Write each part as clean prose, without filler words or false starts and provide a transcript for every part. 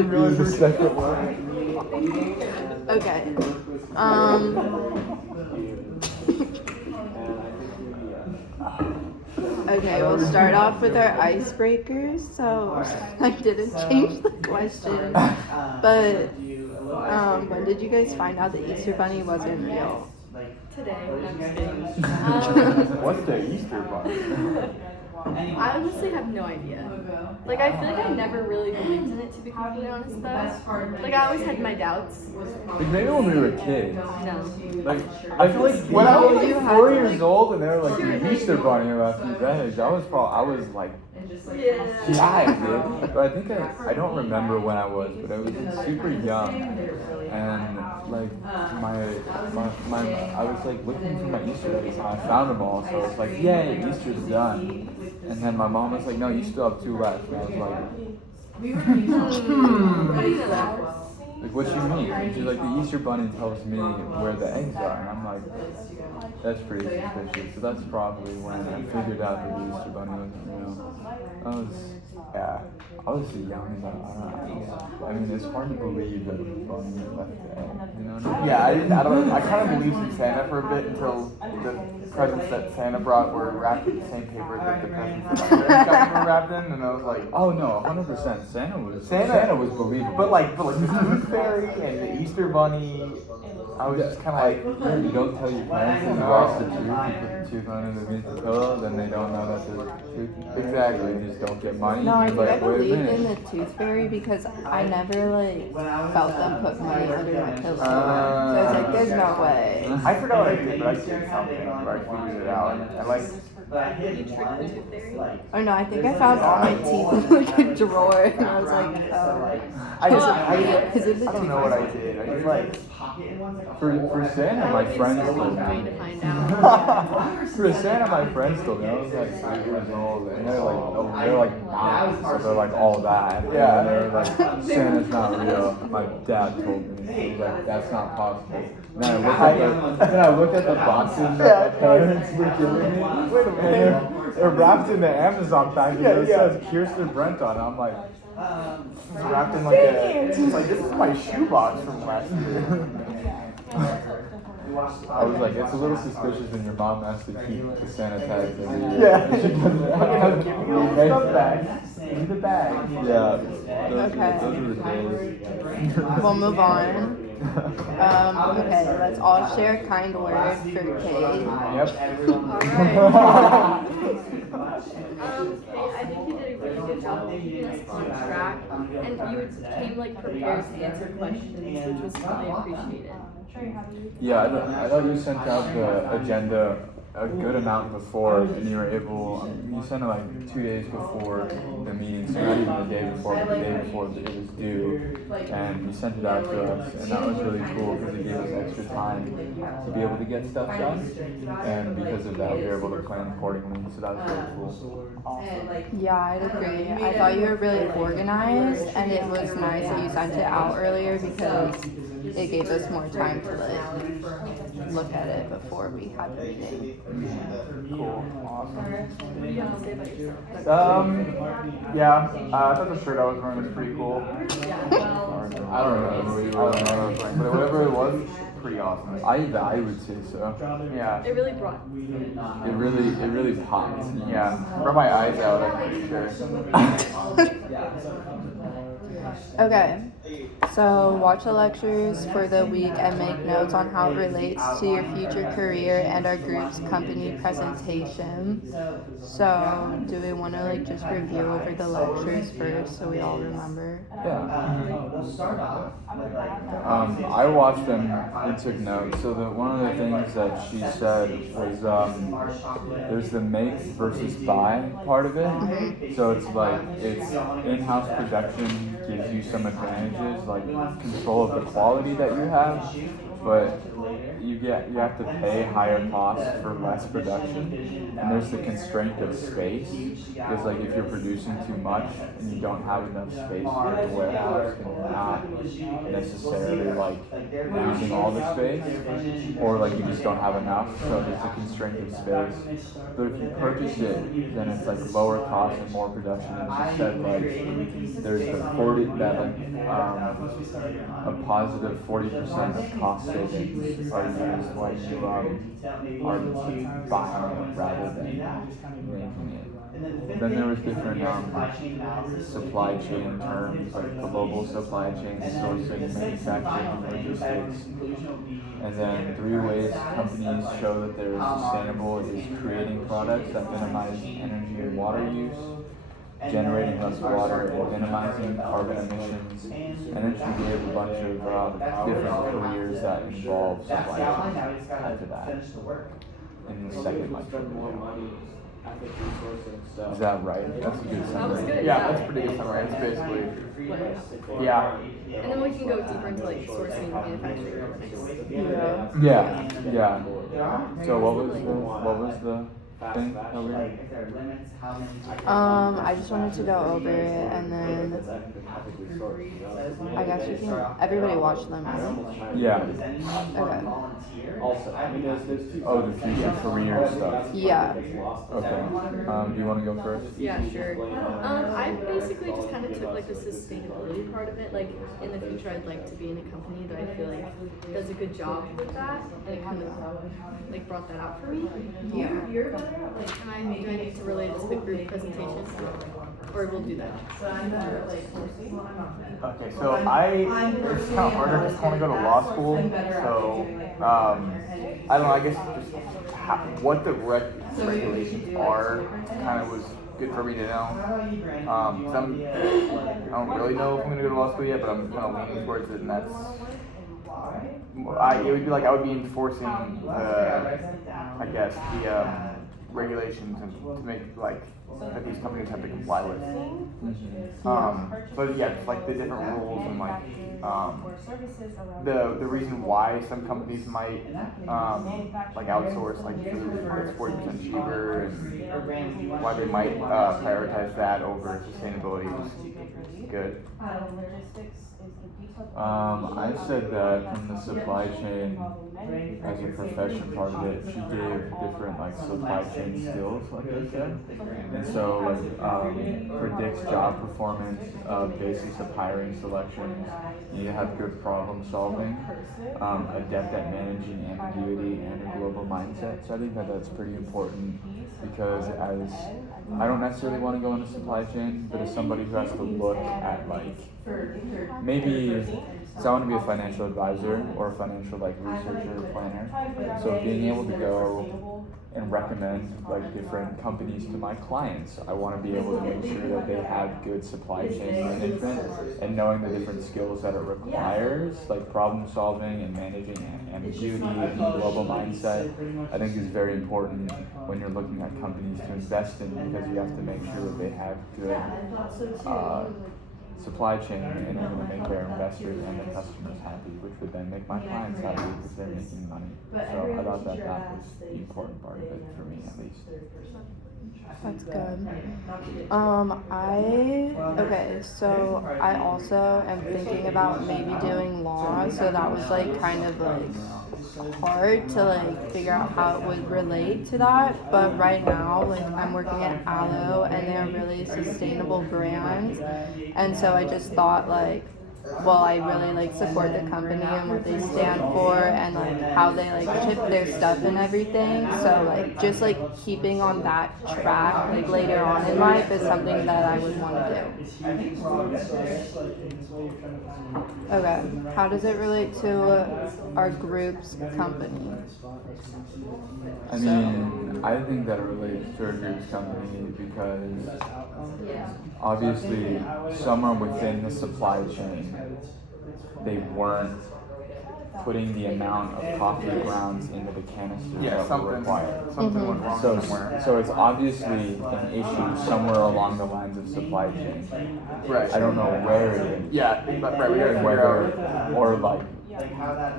didn't realize the second one. Okay. Okay, we'll start off with our icebreakers. So I didn't change the question, but when did you guys find out the Easter Bunny wasn't real? Today. I'm just kidding. What's the Easter Bunny? I honestly have no idea. Like, I feel like I never really believed in it, to be completely honest, though. Like, I always had my doubts. Like maybe when we were kids. No. Like I feel like when I was like 4 years old and they were like the Easter Bunny about these age, I was like Yeah. dude. But I think I don't remember when I was, but I was super young, and like I was like looking for my Easter eggs and I found them all, so I was like, yay, Easter's done. And then my mom was like, no, you still have 2 left. And I was like, like, what you mean? And she's like, the Easter Bunny tells me where the eggs are. And I'm like, that's pretty suspicious. So that's probably when I figured out that the Easter Bunny wasn't real. I was young, but I mean, it's hard to believe that the bunny left the egg, you know what I mean? Yeah, I kind of believed in Santa for a bit until the presents that Santa brought were wrapped in the same paper that the presents that my parents got were wrapped in, and I was like, oh no, 100%. Santa was believable. but like the Tooth Fairy and the Easter Bunny, I was just kind of like, you don't tell your parents that you lost the tooth, you put the tooth underneath the pillow, then they don't know that there's a tooth. Exactly. You just don't get money. No, I You're think I like, wait a believed minute. in the Tooth Fairy because I never like felt them put money under my pillow. So I was like, there's no way. I forgot what I did, but I did something where I figured it out, and like, You tricked the Tooth Fairy? Oh no, I think I found all my teeth in like a drawer and I was like, oh. I Is it the don't know what I did. I just like, For Santa, my friends told Way me. to find out. For Santa, my friends told me. I was like 8 years old, and they're like 9, so they're like all that. Yeah. And they're like, Santa's not real. My dad told me. He was like, that's not possible. And then I looked at the boxes that my parents were giving me, and they're wrapped in the Amazon package. It says Kirsten Brent on it. I'm like, it's wrapped in like it's like, this is my shoebox from last year. I was like, it's a little suspicious when your mom has to keep the Santa tags every year. Yeah. She doesn't have Give me all the stuff back. Give me the bag. Yeah. Okay. Those are the days. We'll move on. Okay, let's all share a kind word for Kate. Yep. I think you did a really good job of keeping us on track, and you came like prepared to answer questions, which was really appreciated. Yeah, I thought you sent out the agenda a good amount before, and you were able, you sent it like 2 days before the meeting, so not even the day before, but the day before it was due, and you sent it out to us, and that was really cool because it gave us extra time to be able to get stuff done, and because of that we were able to plan accordingly, so that was really cool. Yeah, I'd agree. I thought you were really organized, and it was nice that you sent it out earlier because it gave us more time to like look at it before we had the meeting. Cool. Awesome. What do you have to say about yourself? Yeah. I thought the shirt I was wearing was pretty cool. I don't remember what you were wearing. But whatever it was, pretty awesome. I would say so. Yeah. It really brought. It really popped. Yeah. Brought my eyes out, I'm pretty sure. Okay, so watch the lectures for the week and make notes on how it relates to your future career and our group's company presentation. So, do we want to like just review over the lectures first so we all remember? Yeah. I watched them and took notes. So one of the things that she said was there's the make versus buy part of it. So it's like it's in-house production gives you some advantages like control of the quality that you have, but you have to pay higher costs for less production, and there's the constraint of space because like if you're producing too much and you don't have enough space for the warehouse and you're not necessarily like using all the space, or like you just don't have enough, so there's a constraint of space. But if you purchase it, then it's like lower cost and more production, and she said like there's the 40 that like a positive 40% of cost savings are used when you are buying it rather than making it. Then there was different supply chain terms like global supply chain, sourcing, manufacturing, logistics. And then 3 ways companies show that they're sustainable is creating products that minimize energy and water use, generating less water, and minimizing carbon emissions. And then she gave a bunch of different careers that involve supply chain after that in the second lecture video. Is that right? That's a good That was summary. good. Yeah, that's a pretty good summary. It's basically, yeah. And then we can go deeper into like sourcing and manufacturing. Yeah. Yeah. So what was the thing that we were? I just wanted to go over it, and then I guess you can. Everybody watch them, right? Yeah. Okay. Oh, the future career stuff. Yeah. Okay. Do you want to go first? Yeah, sure. I basically just kind of took like the sustainability part of it. Like in the future, I'd like to be in a company that I feel like does a good job with that, and it kind of like brought that out for me. Yeah. Do I need to relate it to the group presentation, or we'll do that? Okay, so it's kind of harder because I want to go to law school. So I don't know. I guess just what the regulations are kind of was good for me to know. 'Cause I don't really know if I'm gonna go to law school yet, but I'm kind of leaning towards it, and that's. It would be like I would be enforcing I guess the regulations and to make like that these companies have to comply with. But yeah, it's like the different rules and like the reason why some companies might like outsource like food that's 40% cheaper and why they might prioritize that over sustainability is good. I said that from the supply chain as a profession part of it, she gave different like supply chain skills, like I said, and so like predicts job performance, basis of hiring selections. You need to have good problem solving, adept at managing ambiguity, and a global mindset. So I think that that's pretty important because as I don't necessarily want to go into supply chain, but as somebody who has to look at like maybe so I want to be a financial advisor or a financial like researcher or planner. So being able to go and recommend like different companies to my clients, I want to be able to make sure that they have good supply chain management and knowing the different skills that it requires, like problem solving and managing ambiguity and global mindset. I think is very important when you're looking at companies to invest in because you have to make sure that they have good supply chain and they're going to make their investors and their customers happy, which would then make my clients happy because they're making money. So I thought that that was the important part of it for me at least. That's good. So I also am thinking about maybe doing law, so that was like kind of like hard to like figure out how it would relate to that. But right now, like I'm working at Aloe and they're a really sustainable brand, and so I just thought like, well, I really like support the company and what they stand for and like how they like ship their stuff and everything. So like just like keeping on that track like later on in life is something that I would want to do. Okay, how does it relate to our group's company? I mean, I think that it relates to our group's company because obviously somewhere within the supply chain, they weren't putting the amount of coffee grounds into the canisters that were required. Something went wrong somewhere. So it's obviously an issue somewhere along the lines of supply chain. Right. I don't know where it is. Yeah, but right. We gotta figure out. Whether or like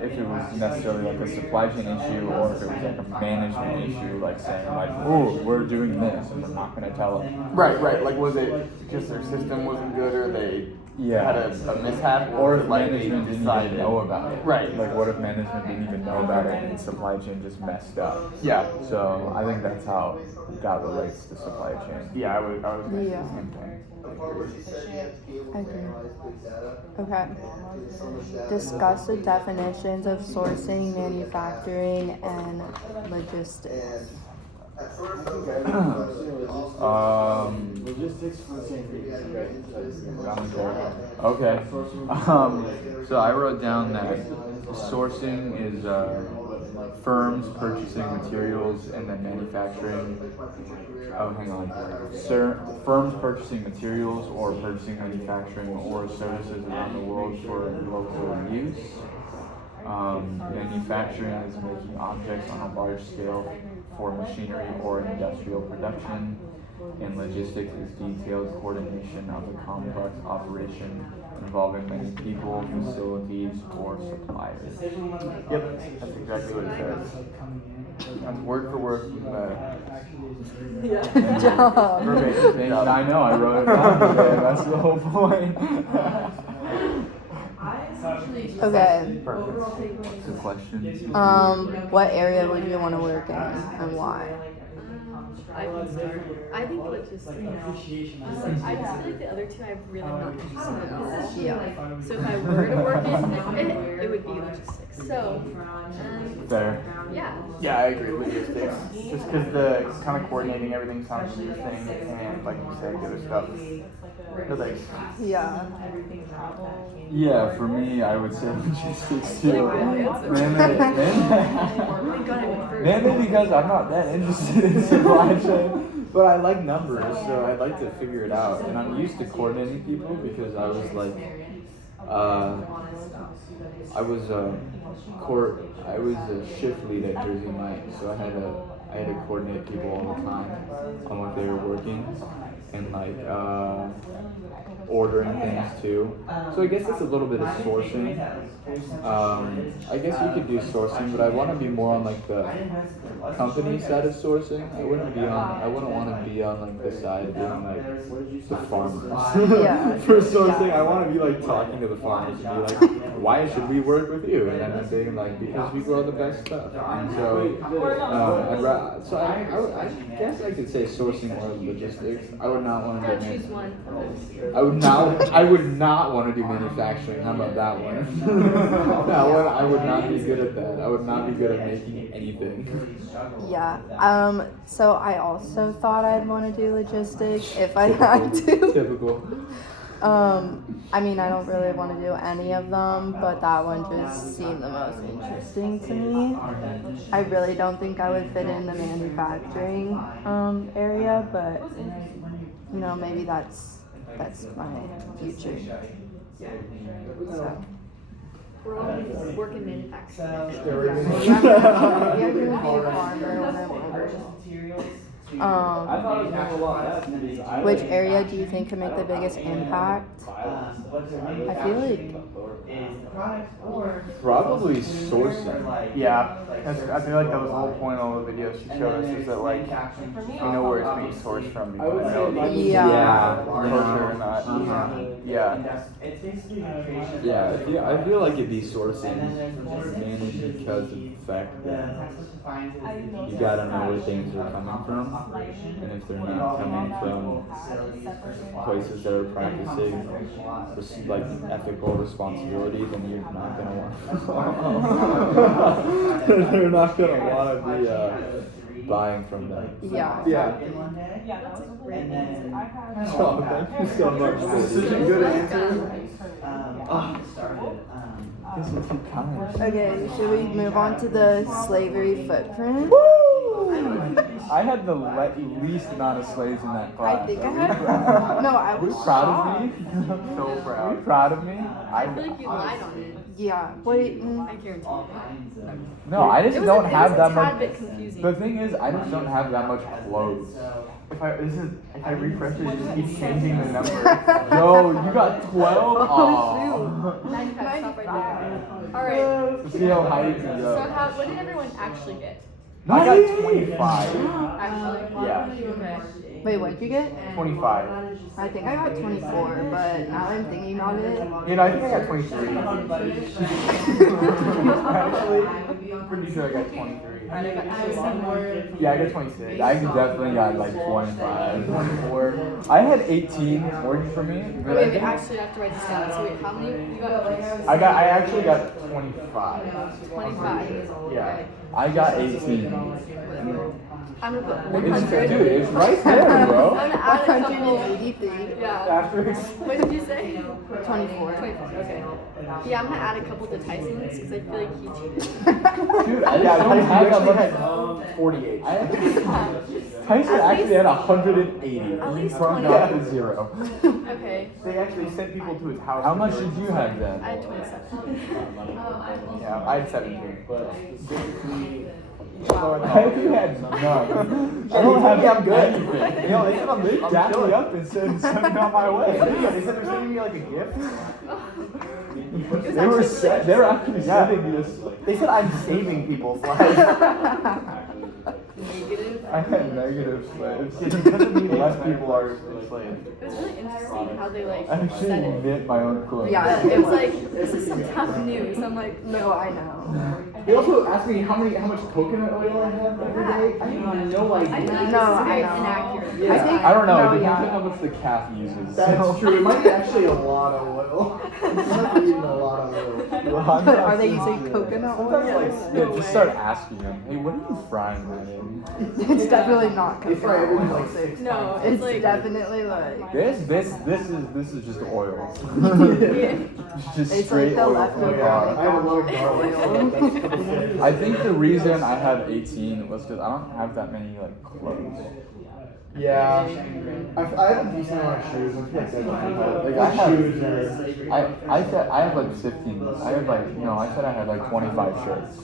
if it was necessarily like a supply chain issue or if it was like a management issue, like saying like, oh, we're doing this and we're not going to tell them. Right. Like, was it because their system wasn't good, or they had a mishap, or if like management they didn't decided even know about it. Right. Like, what if management didn't even know about it and supply chain just messed up? Yeah. So I think that's how that relates to supply chain. Yeah, I was gonna say Yeah. the same thing. Agree. Okay. Discuss the definitions of sourcing, manufacturing, and logistics. Okay. So I wrote down that sourcing is firms purchasing materials and then manufacturing. Oh, hang on. Firms purchasing materials or purchasing, manufacturing, or services around the world for local use. Manufacturing is making objects on a large scale for machinery or industrial production. And logistics is detailed coordination of a complex operation involving many people, facilities, or suppliers. Yep, that's exactly what it says. That's word for word from Good job. verbatim. I know, I wrote it down today. That's the whole point. Okay. Perfect. Good question. What area would you want to work in and why? I can start. I think logistics. I just feel like the other two I'm really not interested in at all. Yeah. So if I were to work in it would be logistics. So, Fair. yeah. Yeah, I agree with logistics. Just because the kind of coordinating everything sounds interesting, and like you said, the other stuff. Like, Yeah. Yeah, for me, I would say logistics too. Thank God I went first. Mainly because I'm not that interested in supply chain, but I like numbers, so I'd like to figure it out. And I'm used to coordinating people because I was like, I was a shift lead at Jersey Mike, so I had to coordinate people all the time on what they were working and like ordering things too. So I guess it's a little bit of sourcing. I guess you could do sourcing, but I want to be more on like the company side of sourcing. I wouldn't want to be on like the side being like the farmers. Yeah. For sourcing, I want to be like talking to the farmers and be like, why should we work with you? And then being like, because we grow the best stuff. And so, I guess I could say sourcing or logistics. I would not want to Gotta do choose one. I would not want to do manufacturing. How about that one? I would not be good at that. I would not be good at making anything. Yeah. So I also thought I'd want to do logistics if I had to. Typical. I mean, I don't really want to do any of them, but that one just seemed the most interesting to me. I really don't think I would fit in the manufacturing area, but you know, maybe that's my future. So. We're all working manufacturing. Yeah, I'm gonna be a farmer when I'm older. Which area do you think could make the biggest impact? I feel like Probably sourcing. yeah, I feel like that was the whole point of all the videos she showed us is that like you know where it's being sourced from. You know if it's Yeah. kosher or not. Yeah. Yeah, I feel like it'd be sourcing mainly because of the fact that you gotta know where things are coming from, and if they're not coming from places that are practicing like ethical responsibility, then you're not gonna want. They're not gonna want to be buying from them. Yeah. Yeah. Oh, thank you so much. Such a good answer. Guess we'll keep coming. Okay, should we move on to the slavery footprint? I had the least amount of slaves in that class. I think I had. No, I Are you was proud shocked. of me? So Are you proud. proud of me? I feel like you lied on it. Yeah. Wait. I guarantee you. No, I just don't have that It was a tad much. bit confusing. The thing is, I just don't have that much clothes. If I refresh it, it just keeps changing the number. Yo, you got 12? Oh, Aw. 95, stop right there. Alright. Let's see how high you can So go. what did everyone actually get? I got 25. Actually? Yeah. Okay. Wait, what'd you get? 25. I think I got 24, but now I'm thinking about it. You know, I think I got 23. Actually, I'm pretty sure I got 23. And I got more. Yeah, I got 26. I definitely got like 25. 24. I had 18 working for me. But I Wait, think actually, I have to write this down. So wait, how many you got? I actually got 25. 25. Yeah. Okay. I got 18. I'm gonna put It's, 100. dude, it's right there, bro. I'm gonna add a couple. 183. Yeah. Asterisks. What did you say? 24. 24. Okay. Yeah, I'm gonna add a couple to Tyson's because I feel like he cheated. Dude, I Yeah, don't Tyson have that actually much. had 48. Tyson At actually least- had 180. at least From 20. that to 0. Okay. They actually sent people to his house. How to much do did it. you have then? I had 27. Yeah, I had 17. You had none. I don't have I'm good. anything. You know, they said I'm They I'm dapped me chilling. up and said, send it on my way. They said they're sending me like a gift. They were set. They were actually Yeah. sending me this. They said I'm saving people's lives. Negative. I had negative slaves. Because of me, less people are enslaved. It was really interesting how they like I actually said it. knit my own clothes. Yeah. It was like, this is some tough news. I'm like, No, I know. They also asked me how much coconut oil I have every day. I have no I feel like No, this is I very know. inaccurate. Yeah. I think I don't know. No, It depends yeah. on how much the calf uses. That's true. It might be actually a lot of oil. It's not even a lot of oil. Are they using coconut Sometimes, oil? like, Yeah, just start asking them. Hey, what are you frying that in? It's definitely not They fry coconut everything oil. like 6 No, times. it's It's like, definitely like This is just oil. yeah. It's just It's straight like the oil leftover from the I bar. have a lot of garlic. So that's good. I think the reason I have 18 was because I don't have that many like clothes. Yeah. I have a decent amount of shoes. I feel like that's Like I have, shoes are. I said I have like 15. I have like I said I had like 25 shirts.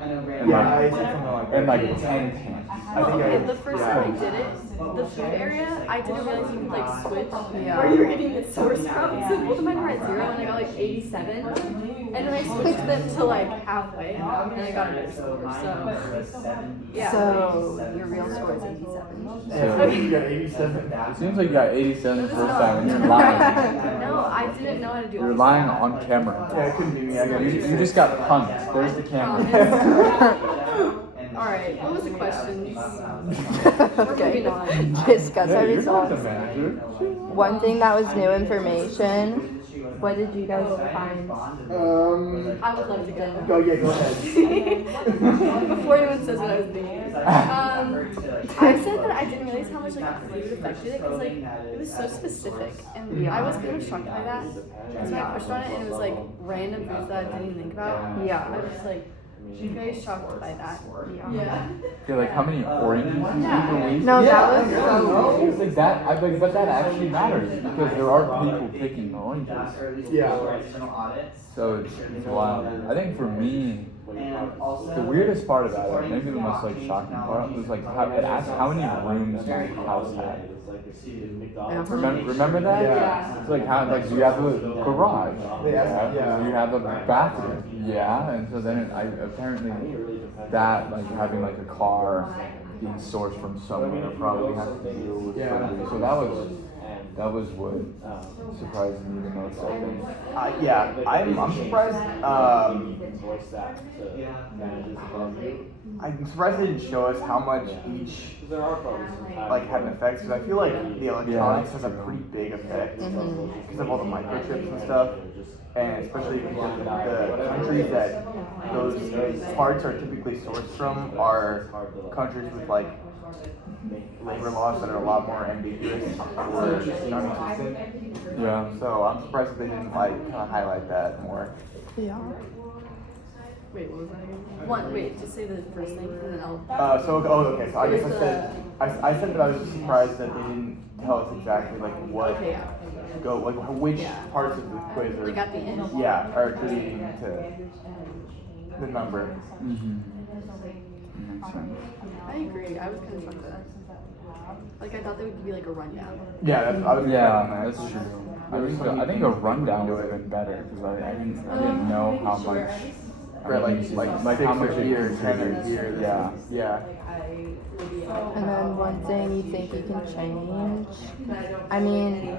And Yeah, I like, said something like that. and like 10 pants. I think Okay, I. the first time I did it, the food area, I didn't realize you could like switch Yeah. where you were getting the source from. So both of mine were at 0 and I got like 87. And then I switched them to like halfway and I got a better score. So yeah. So your real score is 87. Yeah, you got 87. It seems like you got 87 the first time and you're lying. No, I didn't know how to do it. You're lying on camera. Yeah, it couldn't be me. I got You 87. just got punked. There's the camera. Alright, what was the questions? Okay. Moving on. Discuss our Hey, you're not the results. manager. One thing that was new information. What did you guys find? I would love to go. Yeah, go ahead. Before anyone says what I was thinking. I said that I didn't realize how much like food affected it because like it was so specific and I was kind of shocked by that. Because when I pushed on it and it was like random foods that I didn't even think about. Yeah. I was like very shocked by that. Yeah. Yeah, like how many oranges you eat a week? No, yeah, that was I know. It's like that. But that actually matters because there are people picking oranges. Yeah. So it's wild. I think for me, the weirdest part about it, maybe the most like shocking part, was like how it asked how many rooms your house had. Remember that? Yeah. It's like how do you have a garage? They asked- yeah. Do you have a bathroom? Yeah. And so then apparently that like having like a car being sourced from somewhere probably has to deal with Yeah. somebody. So that was what surprised me the most, I think. Yeah, I'm surprised. I'm surprised they didn't show us how much each like had an effect. Because I feel like the electronics has a pretty big effect because of all the microchips and stuff, and especially because the countries that those parts are typically sourced from are countries with like labor laws that are a lot more ambiguous or non-existent. Yeah. So I'm surprised that they didn't like kind of highlight that more. Yeah. Wait, what was that again? Wait, just say the first thing and then I'll. Okay. So I guess I said that I was just surprised that they didn't tell us exactly like what Okay, yeah. which Yeah. parts of the quiz are Like at the end. are attributing to the number. Mm-hmm. Makes sense. I agree. I was kind of shocked by that. Like I thought there would be like a rundown. Yeah, I was Yeah, expecting that's that. true. I think a rundown would have been better because I didn't know how much. Right, like how 6 much or it here, 10 or contributes. here. Yeah. Yeah. And then one thing you think you can change? I mean,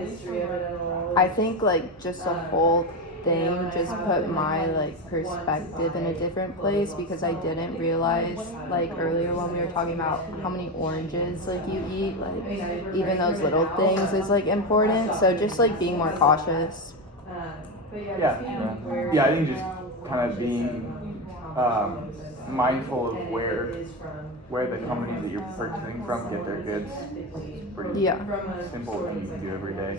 I think like just a whole thing just put my like perspective in a different place because I didn't realize like earlier when we were talking about how many oranges like you eat, like even those little things is like important. So just like being more cautious. Yeah. I think just kind of being mindful of where the companies that you're purchasing from get their goods. It's pretty simple thing you can do every day.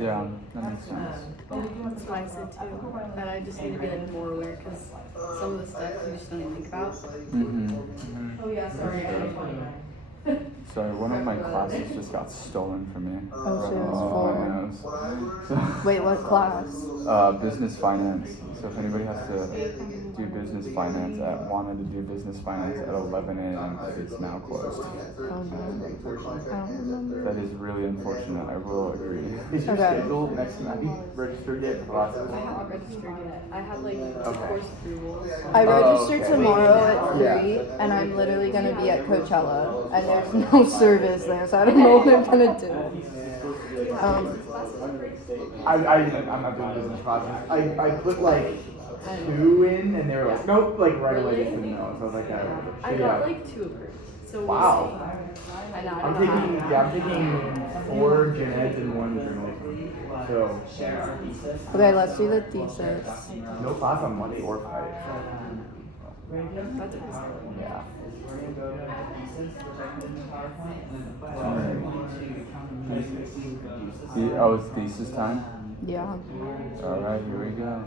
Yeah, that makes sense. That's what I said too. That I just need to be like more aware because some of the stuff you just don't think about. Sorry, one of my classes just got stolen from me. Oh, shit, Right it's on for- my nose. So, Wait, what class? business finance. So if anybody has to do business finance wanted to do business finance at 11 a.m., it's now closed. Oh, no. I don't remember. That is really unfortunate. I will agree. Is your Okay. schedule next month? Have you registered yet for classes? I haven't registered yet. I have like course approval. I registered okay. tomorrow at 3, Yeah. and I'm literally gonna be at Coachella, and there's no service there, so I don't know what I'm gonna do. I'm not doing business classes. I put like 2 in, and they were like, nope, like right away they said no. So I was like, I yeah. got like 2 approved. So we'll Wow. see. I know. I I'm don't know taking how. I'm taking 4 gen eds and 1 journalism. So Okay, let's do the thesis. no class on Monday or Friday. That's what I said. Yeah. Oh, it's thesis time? Yeah. Alright, here we go.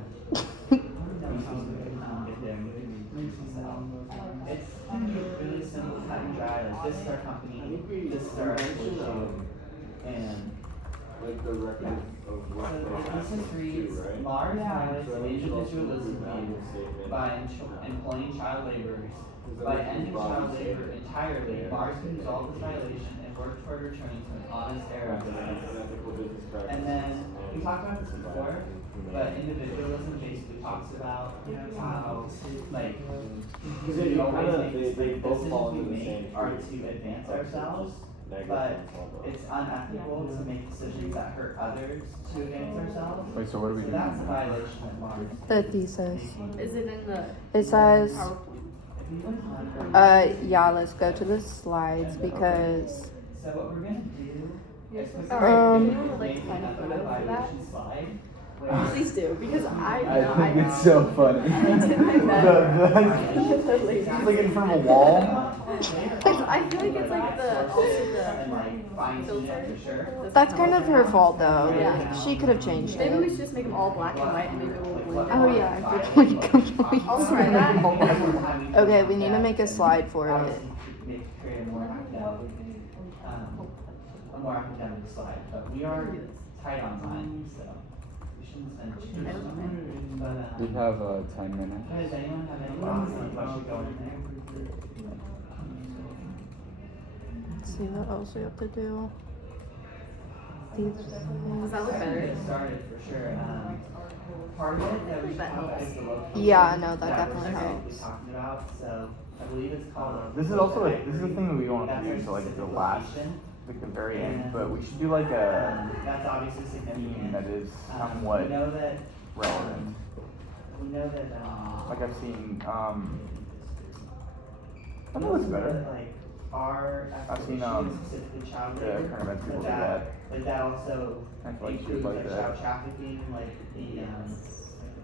It's really simple, cut and dry. Like, this is our company, this is our issue, and Like the record of what so they the have thesis to reads, do, right? Mars highlights So the we should also individualism do that view statement. by employing child laborers. By ending child labor entirely, Mars can resolve this violation and work toward returning to an honest era of business. Ethical business practices. And then, we talked about this before, but individualism basically talks about how, like, Because we they always kinda- make they like, both decisions fall we into the make same are tree. to advance ourselves, but it's unethical to make decisions that hurt others to advance ourselves. Wait, so what are we So doing that's a now? violation of Mars. The thesis. Is it in the It says, PowerPoint? yeah, let's go to the slides because, So what we're gonna do is put Alright, if Um, anyone would like to find a photo for that, violation slide. please do because I know I think it's so funny. I met The the lady. just like in front of a wall. I feel like it's like the also And the like fine tune it filter. for sure. that's kind of her fault though. Yeah. She could have changed Maybe we it. should just make them all black and white and maybe we'll blend Oh it. yeah, I did completely. I'll try that. Okay, we need to make a slide for it. Obviously, create a more academic slide, but we are tight on time, so we shouldn't spend too much time. But We have 10 minutes. does anyone have any thoughts on what should go in there? Let's see what else we have to do. Does that look better? Get started for sure. Part of it that we should That talk about helps. is the location. Yeah, no, that we're definitely specifically helps. talking about, so I believe it's called. This is also like this is the thing that we want to That's do our so like the specific last location. like the very end, but we should do like a That's obviously theme significant. that is We somewhat know that, relevant. Like I've seen I know it's better. Like our I've seen, application is specifically child the labor, current events people but do that. like that also I feel like includes shit like like that. child trafficking, like the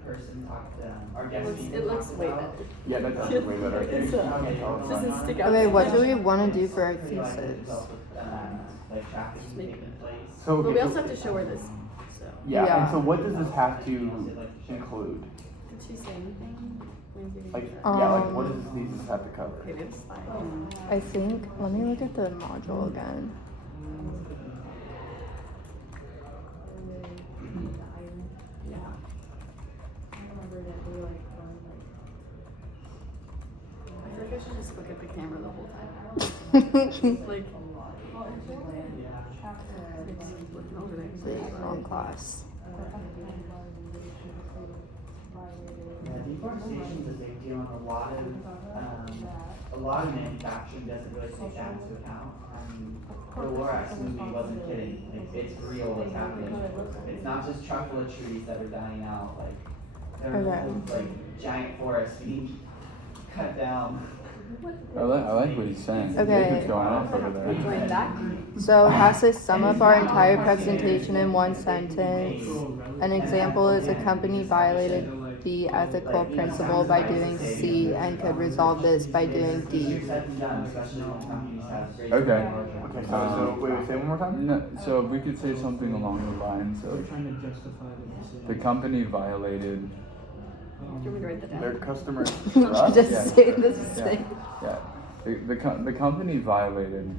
person talked our guest It speaker looks talked way about. better. Yeah, that does look way better. It's, Oh, doesn't stick out. Okay, so what much. do we want to do for our Like, thesis? like trafficking taking place. So But we okay, also so- have to show her this. So yeah, Yeah. and so what does this have to include? did she say anything? Maybe. Like yeah, like what does this thesis have to cover? Maybe it's fine. I think, let me look at the module again. I feel like I should just look at the camera the whole time. Like, it's looking over there. Wrong class. Yeah, do you deforestation is a big deal, and a lot of manufacturing doesn't really take that into account. I mean, the Lorax movie wasn't kidding. Like, it's real what's happening. It's not just truck full of trees that are dying out. Like, there are like giant forests being cut down. I like what he's saying. Okay. Jacob's going off over there. Going back. So has to sum up our entire presentation in one sentence. An example is a company violated the ethical principle by doing C and could resolve this by doing D. Easier said than done, especially when companies have great Okay. Okay, so wait, say one more time? No, so we could say something along the lines of the company violated. Do you want me to write that down? Their customers You trust? just Yeah. say this Yeah, thing. yeah. The company violated.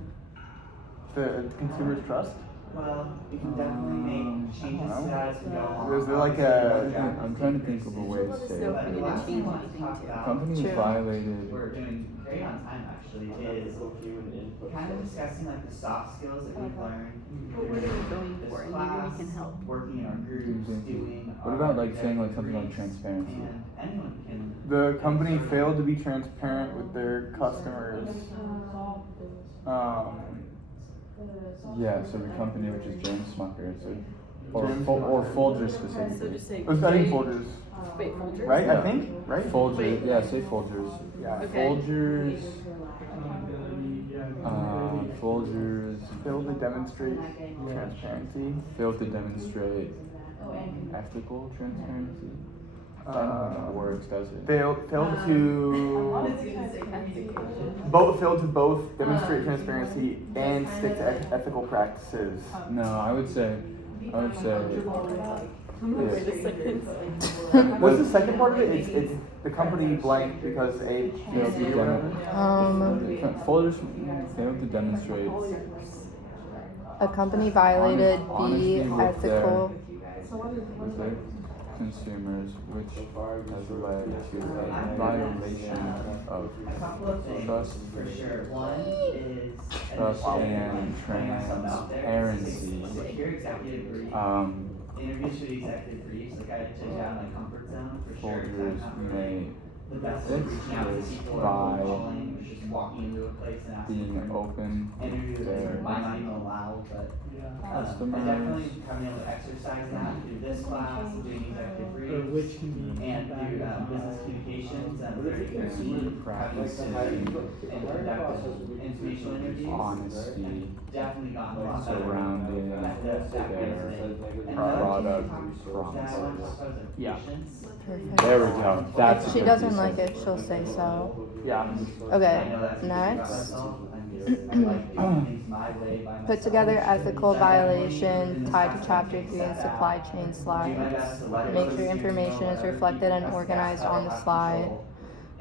The consumers trust? Well, we can definitely make changes to that as we go along. Is there like a I'm trying to think of a way to Let us say know it. if we need to change anything too. Company True. violated. We're doing great on time actually, is kind of discussing like the soft skills that we've learned. What word are we going This for? And class, maybe we can help. working in our groups, doing What about like saying like something like transparency? and anyone can. the company failed to be transparent with their customers? Yeah, so the company, which is James Smucker, so, or James or Smucker. Folgers So specifically. just say. I think J- Folgers, Wait, Folgers? right? Yeah. I think, right? Folgers, Wait. yeah, say Folgers. Yeah. Okay. Folgers. Folgers Failed to demonstrate transparency. failed to demonstrate ethical transparency. That don't know the words, does it? Failed to failed to both demonstrate transparency and stick to ethical practices. No, I would say. I'm gonna wait a second. What's the second part of it? It's the company blank because A, B, Failed C, to or whatever. Folgers failed to demonstrate A company violated Honesty the with ethical. with their consumers, which has led to a violation of A couple of things trust, for sure. One is trust and putting myself out there. transparency. Like your executive brief, interviews for the executive briefs, like I had to take out my comfort zone for sure. 'Cause I'm Folgers not really may the best fix at reaching out to this people or by calling, or just walking into a place and asking being for open interviews with that their might not even allow, but I customers. definitely having able to exercise that through this class, doing executive briefs, and through business communications and through and having practicing and conductive informational interviews. honesty Definitely gotten a lot better. surrounding That their product promises. Yeah. Perfect. There we go. That's If a she good doesn't piece like of- it, she'll say so. Yeah. Okay, next. Put together ethical violation tied to chapter 3 in supply chain slides. Make sure information is reflected and organized on the slide.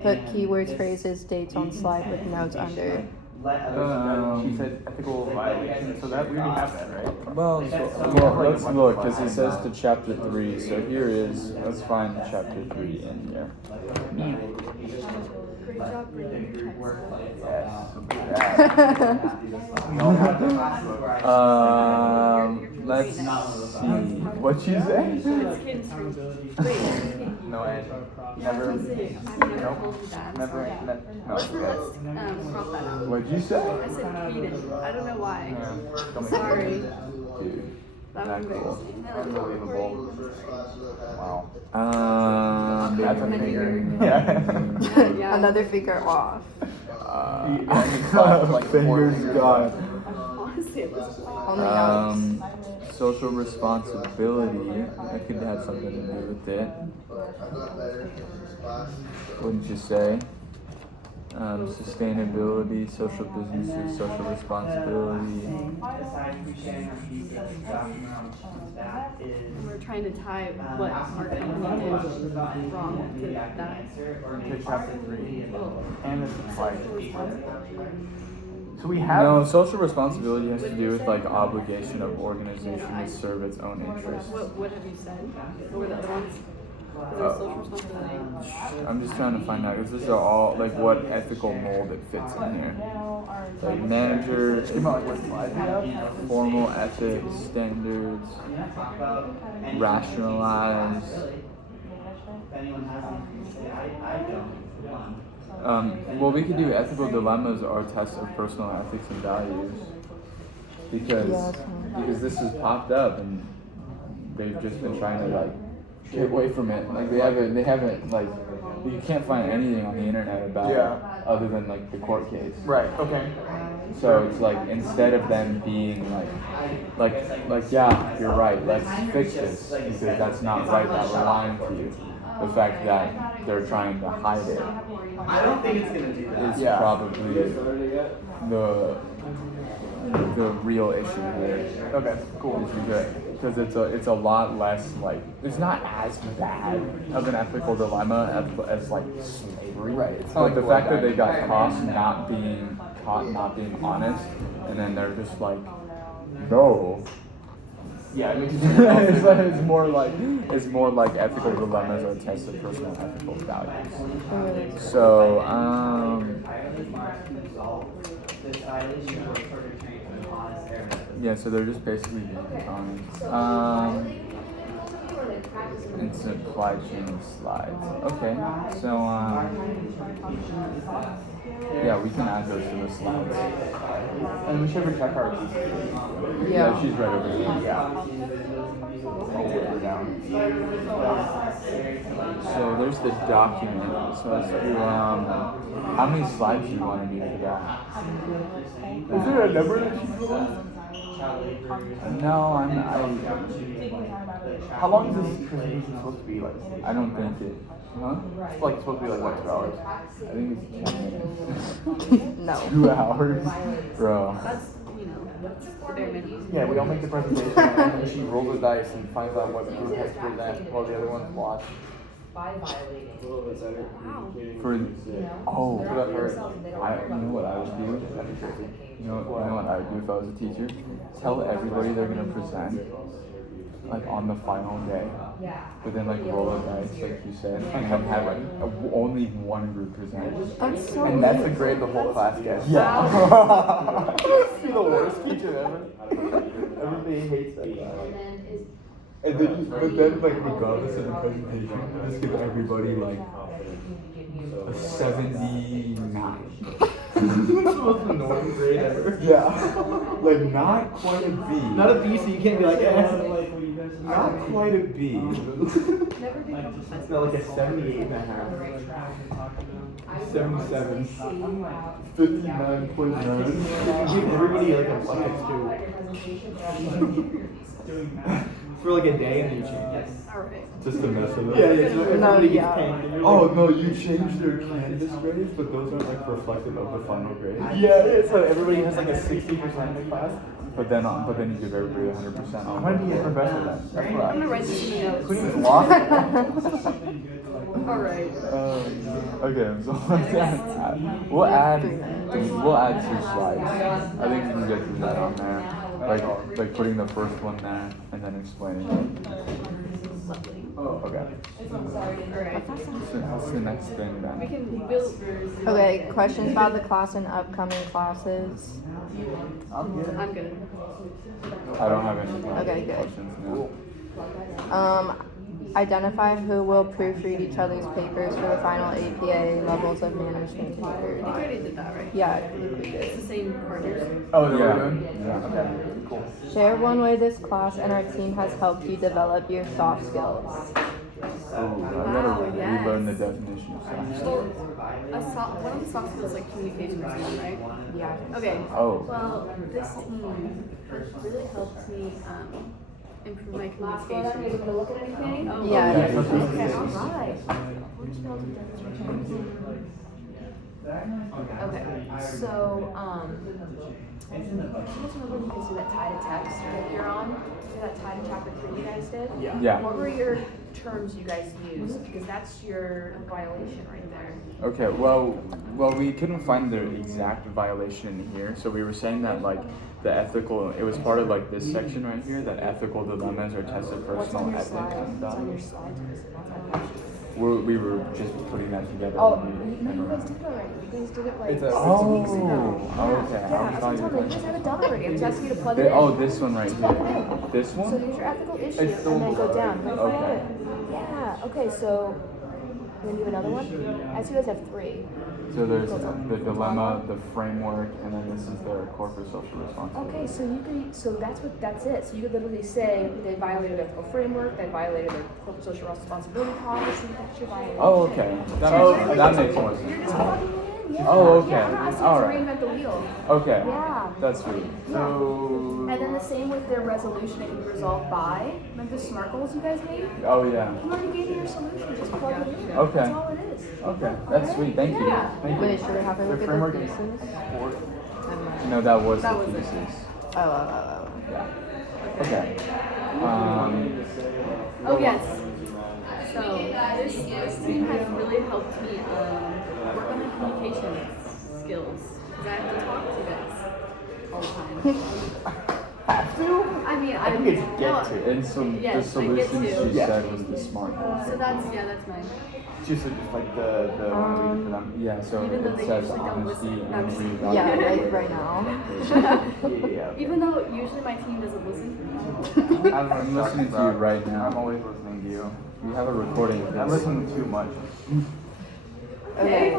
Put keywords, phrases, dates on slide with notes under. She said ethical violation, so that we already have that, right? Well, let's look, because it says to chapter 3, so here is, let's find chapter 3 in here. Great job bringing text. Let's see, what'd you say? It's kids free. Wait, No, I yeah, never, I was gonna say, I never nope, told you that. never, Sorry. no, Let's it's okay. crop that out. What'd you say? I said Kaden. I don't know why. Yeah, don't make Sorry. it. Dude, That not was cool. embarrassing. Unbelievable. Wow. That's That's a my finger. finger. Yeah. Yeah. Another figure off. Fingers gone. Honestly, it was On the outs. Social responsibility, that could have something to do with it. Wouldn't you say? Sustainability, social businesses, social responsibility. Aside from sharing our pieces, document on that is. And we're trying to tie what our company did wrong to that. To chapter 3 Well, and the supply social chain. responsibility. So we have. No, social responsibility has to do with like obligation of organization to serve its own interests. What have you said? What were the other ones? Was there social responsibility? I'm just trying to find out because these are all like what ethical mold it fits in here. Like manager, Think about like what slide we have. formal ethics, standards, rationalize, anyone has anything to say, I don't, for one. Well, we could do ethical dilemmas or tests of personal ethics and values because this has popped up and they've just been trying to like get away from it. Like they haven't like you can't find anything on the internet about it other than like the court case. Right. Okay. So it's like instead of them being like yeah, you're right, let's fix this because that's not right that we're lying to you. The fact that they're trying to hide it I don't think it's gonna do that. is probably the real issue here. Okay. Cool. Because it's a lot less like it's not as bad of an ethical dilemma as like slavery. Right. It's But not the like fact that they got caught not being honest, and then they're just like, no. Yeah. It's more like ethical dilemmas or tests of personal ethical values. So yeah, so they're just basically being honest. It's a supply chain slides. Okay, so yeah, we can add those to the slides. And we should check our. Yeah, she's right over here. Yeah. I'll put her down. So there's the document. So let's do how many slides do you want to do for that? Is there a number that she told us? No, How long is this presentation supposed to be? Like, I don't think it. Huh? it's like supposed to be like what, 2 hours? I think it's 10 minutes. No. 2 hours, bro. That's, that's the bare minimum. Yeah, we don't make the presentation and then she rolls the dice and finds out what group has to present while the other ones watch. A little bit better communicating. For oh, For that part. you know what I would do? You know what I would do if I was a teacher? Tell everybody they're gonna present like on the final day, but then like roll a dice like you said, and then have like only one group present. That's so And that's the grade the whole class gets. Yeah. See the worst teacher ever. Everybody hates that guy. And then, but then, like, regardless of the presentation, just give everybody, like, a 79. That's the most annoying grade ever. Yeah. Like, not quite a B. Not a B, so you can't be like, Not quite a B. It's not like a 78 and a half. 77. 59.9. Give everybody like a too. For like a day and then you change it. Alright. Just to mess with it. Yeah, so everybody gets yeah. 10. And you're Oh, like, no, you changed their Canvas grades, but those aren't, like, reflective of the final grade. yeah, so everybody has like a 60% in the class. But then you give everybody 100% I'm on. gonna be a professor then. That's what I'm gonna write this in the notes. Queen is lost. Alright. Okay, so we'll add 2 slides. I think we can get through that on there. Like putting the first one there and then explaining it. Okay. Alright. What's the next thing We then? can build. Okay, questions about the class and upcoming classes. I'm good. I don't have any Okay, good. questions now. Identify who will proofread each other's papers for the final APA levels of management I paper. already did that, right? Yeah, we did. It's the same partners. Oh, that Yeah. we're doing? Yeah. Okay, cool. Share one way this class and our team has helped you develop your soft skills. Oh, I Wow, gotta yes. relearn the definition of soft Well, skills. one of the soft skills is like communication skills, right? Yeah. Okay. Oh. Well, this team has really helped me improve my communication. Look at anything? Oh, Yeah. okay. Okay, alright. Okay, so, do you guys remember when you guys did that tie to text that you're on? That tie to chapter 3 you guys did? Yeah. What were your terms you guys used? Because that's your violation right there. Okay, well, we couldn't find the exact violation in here, so we were saying that like the ethical, it was part of like this section right here, that ethical dilemmas are tests of What's personal on your ethics slide? and What's on your values. slide? That's my question. We were just putting that together. Oh, when no, we you went guys did it already. You guys did it like It's a- 6 weeks ago. Oh, okay. Yeah, I that's what thought I'm you were telling you. You guys have it done already. I'm just asking you to plug it in. Oh, this one right here. This So one? here's your ethical issue, It's still and then go down. Okay. Yeah. Okay. So And then you have another one? I see you guys have 3. So there's the dilemma, the framework, and then this is their corporate social responsibility. Okay, so that's it. So you could literally say they violated their ethical framework, they violated their corporate social responsibility policy, that's your violation. Oh, okay. That makes more You're sense. just plugging it in. Yeah. Oh, okay. Yeah, I'm not asking All you to right. reinvent the wheel. Okay. Yeah. That's sweet. So. And then the same with their resolution, it can be resolved by. Remember the SMART goals you guys made? Oh, yeah. You already gave me your solution, just plug it in. Okay. That's all it is. Okay. That's sweet. Thank you. Yeah. Thank you. Wait, should we have a Their look at framework the is pieces? No, that was That the was it. thesis. Oh. Okay. Oh yes. So this team has really helped me work on my communication skills because I have to talk to you guys all the time. Have to? I mean, I think it's get to. And so Yes, the I get solutions to. she Yeah. said was the smart. So that's mine. Just like the one I'm reading for them. Yeah, so Even though it they says usually don't honesty listen. and reevaluate. Yeah, like right now. Yeah. Even though usually my team doesn't listen to me. I'm I'm listening to you right now. I'm always listening to you. We have a recording of I this. listen too much. Okay.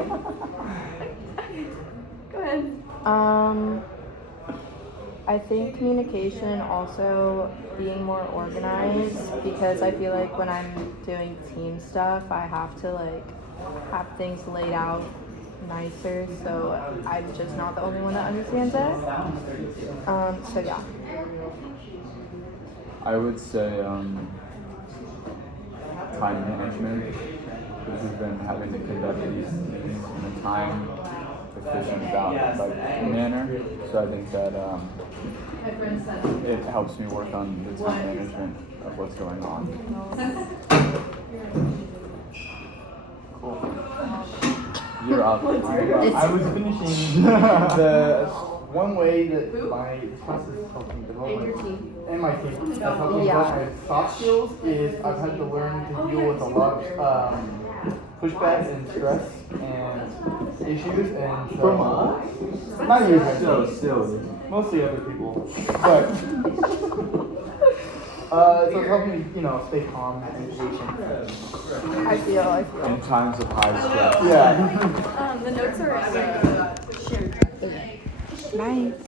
Go ahead. I think communication, also being more organized, because I feel like when I'm doing team stuff, I have to like have things laid out nicer, so I'm just not the only one that understands it. So yeah. I would say time management, because we've been having to conduct these meetings in a time efficient manner. So I think that it helps me work on the time management of what's going on. Cool. You're up. I was finishing the one way that my class is helping develop And your team. and my team has helped me develop my soft skills is I've had to learn to deal with a lot of pushback and stress and issues and so, From us? not you, Still. mostly other people, but so it's helping me, stay calm and patient. I feel. In times of high stress. Yeah. The notes are shared. Nice.